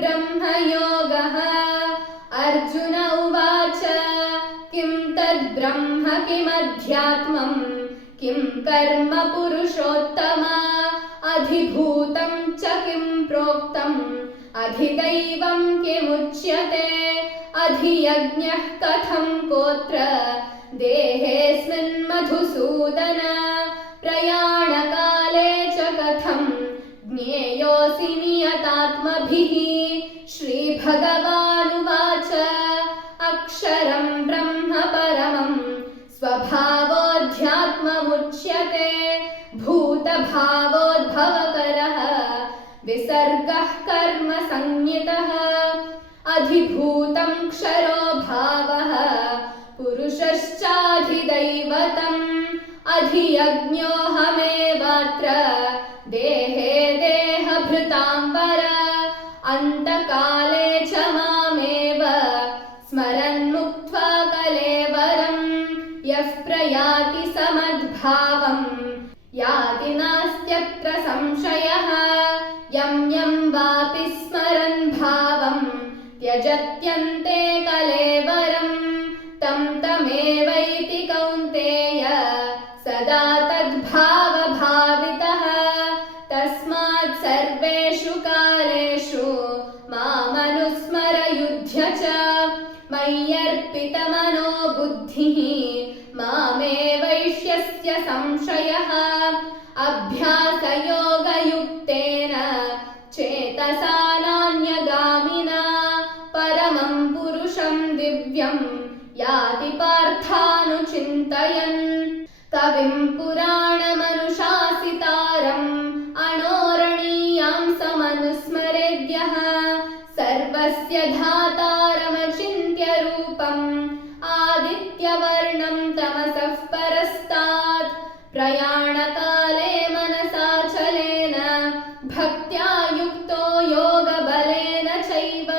ब्रह्मयोगः। अर्जुन उवाच, किं तद्ब्रह्म किमध्यात्मम् किं कर्म पुरुषोत्तमा? अधिभूतं च किं प्रोक्तम्? अधिदैवं किमुच्यते? अधियज्ञः कथं कोत्र? देहेऽस्मिन् मधुसूदन। प्रयाणकाले भूतभावोद्भवकरः विसर्गः कर्म संज्ञितः अधिभूतं क्षरो भावः, पुरुषश्चाधिदैवतम्, अधियज्ञोऽहमेवात्र, देहे देहभृतां वर अन्तकाले च मामेव, स्मरन्मुक्त्वा कलेवरम्, यः समद्भावम् याति नास्त्यत्र संशयः। यं यं वापि स्मरन् भावम् त्यजत्यन्ते कलेवरम् तं तमेवैति कौन्तेय। सदा तद्भावभावितः। तस्मात् सर्वेषु कालेषु मामनुस्मरयुध्य च मय्यर्पितमनो बुद्धिः मामे संशयः। अभ्यासयोगयुक्तेन चेतसा नान्यगामिना परमं पुरुषं दिव्यं याति पार्थानुचिन्तयन्। कविं पुराणमनुशासितारम् अणोरणीयां समनुस्मरेद्यः। सर्वस्य धातारमचिन्त्य रूपम् आदित्यवर्णं तमसः प्रयाणकाले मनसाचलेन भक्त्या युक्तो योगबलेन चैव।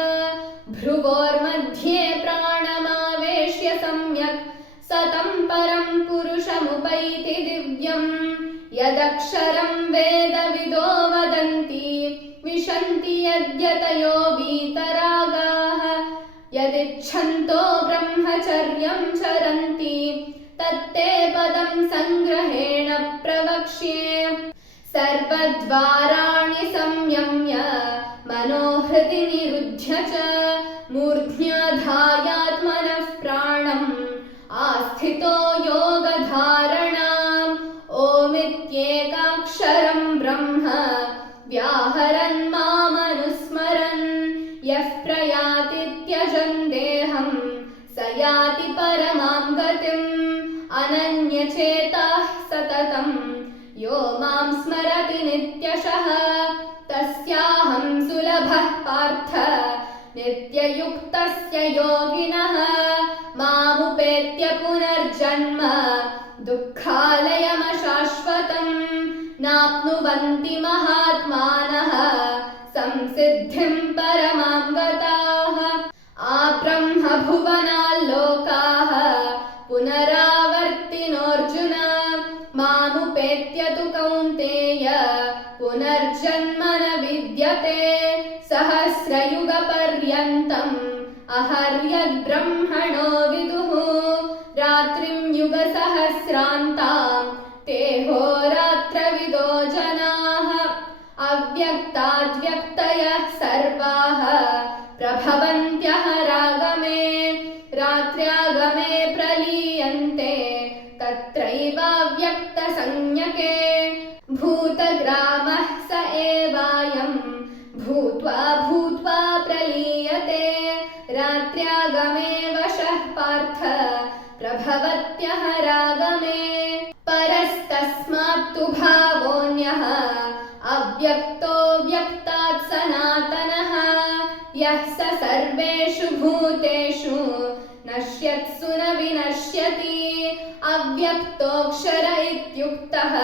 भ्रुवोर्मध्ये प्राणमावेश्य सम्यक् सतं परं पुरुषमुपैति दिव्यम्। यदक्षरं वेदविदो वदन्ति विशन्ति यद्यतयो वीतरागाः। यदिच्छन्तो ब्रह्मचर्यं चरन्ति तत्ते पदं सङ्ग्रहेण प्रवक्ष्ये। सर्वद्वाराणि संयम्य मनोहृति निरुध्य च मूर्ध्न्यधायात्मनः तस्याहं सुलभः पार्थ। नित्ययुक्तस्य योगिनः मामुपेत्य पुनर्जन्म। दुःखालयमशाश्वतम् नाप्नुवन्ति महात्मानः। संसिद्धिं सहस्रयुगपर्यन्तम् अहर्यद्ब्रह्मणो विदुः। रात्रिं युगसहस्रान्ताम्। ते होरात्रविदो जनाः। अव्यक्ताद्व्यक्तयः सर्वाः। प्रभवन्त्यः रागमे। रात्र्यागमे प्रलीयन्ते। तत्रैवाव्यक्तसंज्ञके। भूतग्रामः स एवायम्। भूत्वा परस्तस्मात्तु भावोऽन्यः अव्यक्तो व्यक्तात् सनातनः। यः स सर्वेषु भूतेषु नश्यत्सु न विनश्यति। अव्यक्तोऽक्षर इत्युक्तः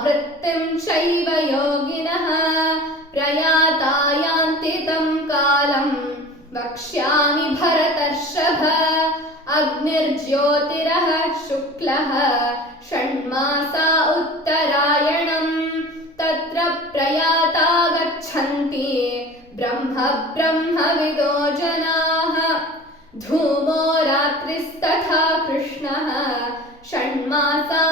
आवृत्तिं चैव योगिनः प्रयाता यान्ति तं कालम् वक्ष्यामि भरतर्षभ, अग्निर्ज्योतिरः शुक्लः, षण्मासा उत्तरायणम् तत्र प्रयाता गच्छन्ति ब्रह्म ब्रह्मविदो जनाः। धूमो रात्रिस्तथा कृष्णः, षण्मासा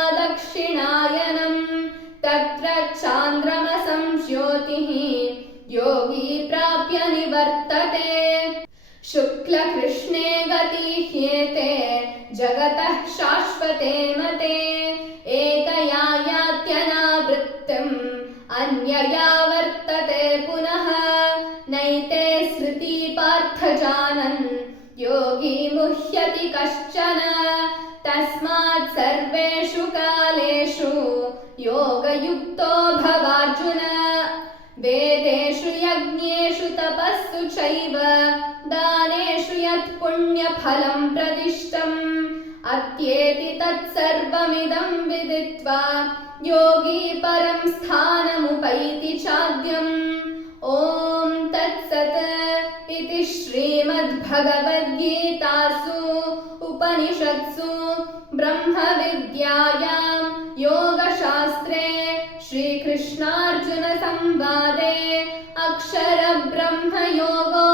जगतः शाश्वते मते एकया यात्यनावृत्तिम् अन्यया वर्तते पुनः नैते स्मृति पार्थ जानन् योगी मुह्यति कश्चन। तस्मात् सर्वेषु कालेषु योगयुक्तो भवार्जुन। वेदेषु यज्ञेषु तपस्सु चैव दानेषु यत् पुण्यफलं प्रदिष्टम् अत्येति तत्सर्वमिदं विदित्वा योगी परं स्थानमुपैति चाद्यम्। ॐ तत्सत् इति श्रीमद्भगवद्गीतासु उपनिषत्सु ब्रह्मविद्यायां योगशास्त्रे श्रीकृष्णार्जुनसंवादे अक्षरब्रह्मयोगो